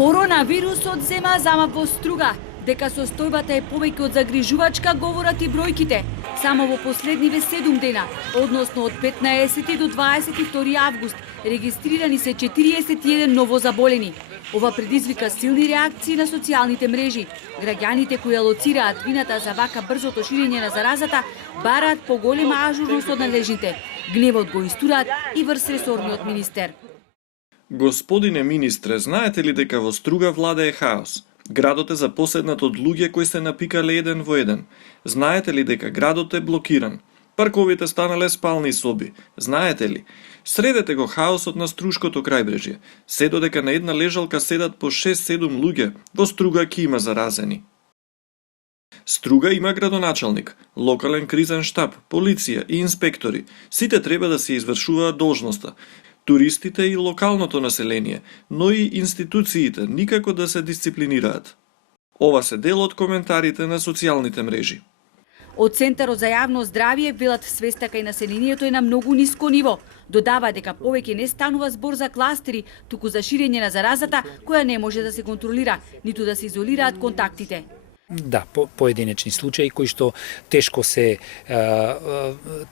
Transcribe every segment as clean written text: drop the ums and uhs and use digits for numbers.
Коронавирусот зема замав во Струга. Дека состојбата е повеќе од загрижувачка говорат и бројките. Само во последниве 7 дена, односно од 15 до 22 август, регистрирани се 41 новозаболени. Ова предизвика силни реакции на социјалните мрежи. Граѓаните кои алоцираат вината за вака брзото ширење на заразата бараат поголема ажурност од надлежните. Гневот го истураат и врз ресорниот министер. Господине министре, знаете ли дека во Струга владее хаос? Градот е запоседнат од луѓе кои се напикале еден во еден. Знаете ли дека градот е блокиран? Парковите станале спални соби. Знаете ли? Средете го хаосот на Струшкото крајбрежје. Се додека на една лежалка седат по 6-7 луѓе, во Струга ќе има заразени. Струга има градоначалник, локален кризен штаб, полиција и инспектори. Сите треба да се извршуваат должноста. Туристите и локалното население, но и институциите никако да се дисциплинираат. Ова се дел од коментарите на социјалните мрежи. Од Центарот за јавно здравје велат свеста кај населението е на многу ниско ниво. Додава дека повеќе не станува збор за кластери, туку за ширење на заразата која не може да се контролира, ниту да се изолираат контактите. Да, поединечни случаи кои што тешко се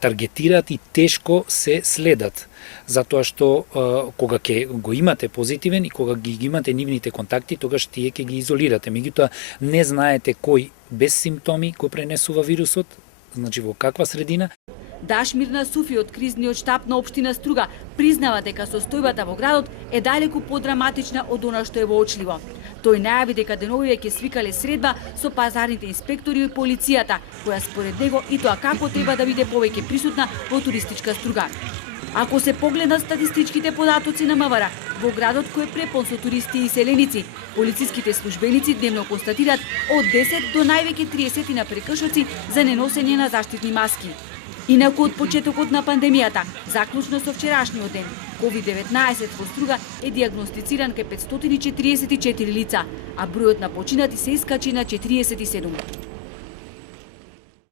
таргетираат и тешко се следат. Затоа што кога ќе го имате позитивен и кога ги имате нивните контакти, тогаш тие ќе ги изолирате. Меѓутоа не знаете кој без симптоми го пренесува вирусот, значи во каква средина. Дашмир Насуфи од кризниот штаб на општина Струга признава дека состојбата во градот е далеку подраматична од она што е воочливо. Тој најави дека деновиве ќе свикале средба со пазарните инспектори и полицијата, која според него и тоа како треба да биде повеќе присутна во туристичка Струга. Ако се погледнат статистичките податоци на МВР, во градот кој е препон со туристи и селеници, полициските службеници дневно констатираат од 10 до највеќе 30 на прекршоци за неносење на заштитни маски. Инаку од почетокот на пандемијата, заклучно со вчерашниот ден, COVID-19 во Струга е диагностициран кај 544 лица, а бројот на починати се искачи на 47.